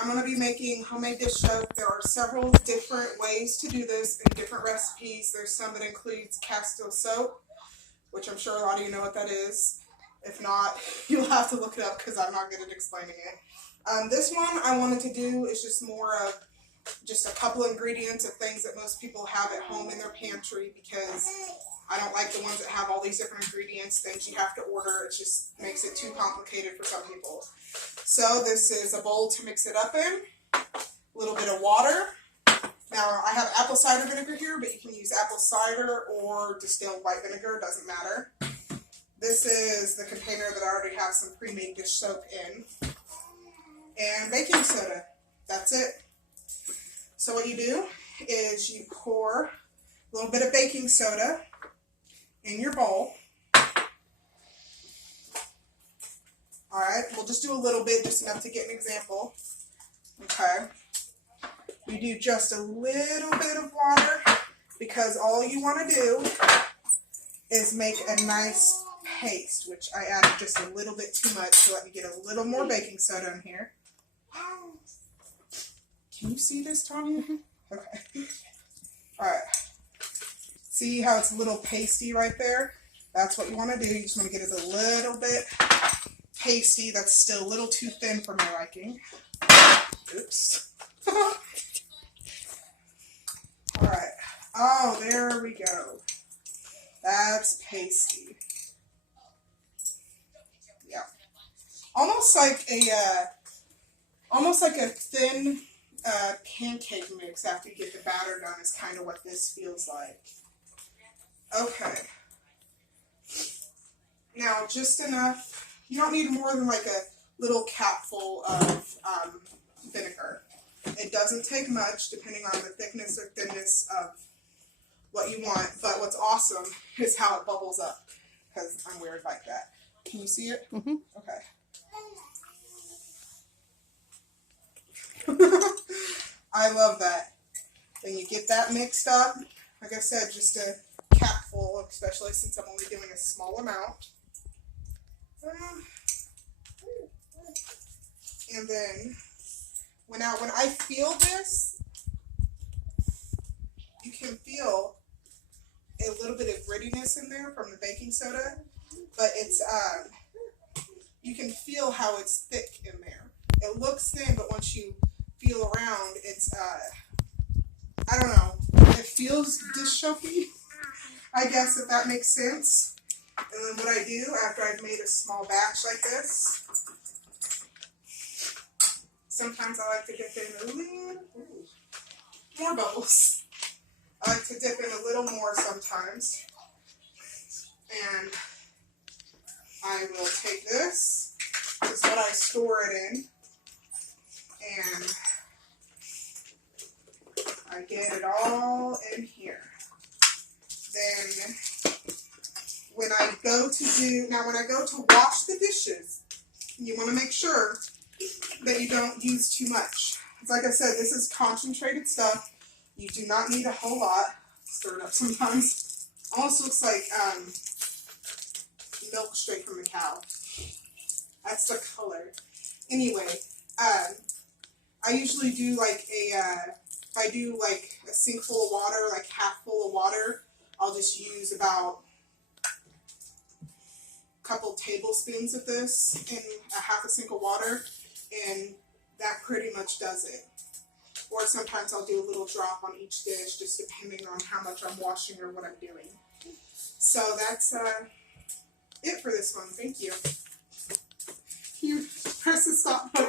I'm going to be making homemade dish soap. There are several different ways to do this and different recipes. There's some that includes Castile soap, which I'm sure a lot of you know what that is. If not, you'll have to look it up because I'm not good at explaining it. This one I wanted to do is just more of just a couple ingredients of things that most people have at home in their pantry, because I don't like the ones that have all these different ingredients, things you have to order. It just makes it too complicated for some people. So this is a bowl to mix it up in, a little bit of water. Now I have apple cider vinegar here, but you can use apple cider or distilled white vinegar, doesn't matter. This is the container that I already have some pre-made dish soap in. And baking soda, that's it. So what you do is you pour a little bit of baking soda in your bowl. Alright, we'll just do a little bit, just enough to get an example. Okay. You do just a little bit of water, because all you want to do is make a nice paste, which I added just a little bit too much, so let me get a little more baking soda in here. Can you see this, Tanya? Okay. Alright. See how it's a little pasty right there? That's what you want to do. You just want to get it a little bit pasty. That's still a little too thin for my liking. Oops. Alright. Oh, there we go. That's pasty. Yeah. Almost like a thin pancake mix after you get the batter done is kind of what this feels like. Okay. Now, just enough. You don't need more than like a little capful of vinegar. It doesn't take much, depending on the thickness or thinness of what you want. But what's awesome is how it bubbles up, because I'm weird like that. Can you see it? Mm-hmm. Okay. I love that. Then you get that mixed up. Like I said, just a capful, especially since I'm only doing a small amount. And then when I feel this, you can feel a little bit of grittiness in there from the baking soda, but it's you can feel how it's thick in there. It looks thin, but once you feel around, it's I don't know, it feels dish soapy, I guess, if that makes sense. And then what I do after I've made a small batch like this, sometimes I like to dip in a little more bubbles. I like to dip in a little more sometimes. And I will take this. This is what I store it in. And I get it all in here. Then when I go to wash the dishes, you want to make sure that you don't use too much. Because like I said, this is concentrated stuff. You do not need a whole lot. Stir it up sometimes. Almost looks like milk straight from the cow. That's the color. Anyway, I usually do like if I do like a sink full of water, like half full of water, I'll just use about a couple tablespoons of this in a half a sink of water, and that pretty much does it. Or sometimes I'll do a little drop on each dish, just depending on how much I'm washing or what I'm doing. So that's it for this one. Thank you. You press the stop button.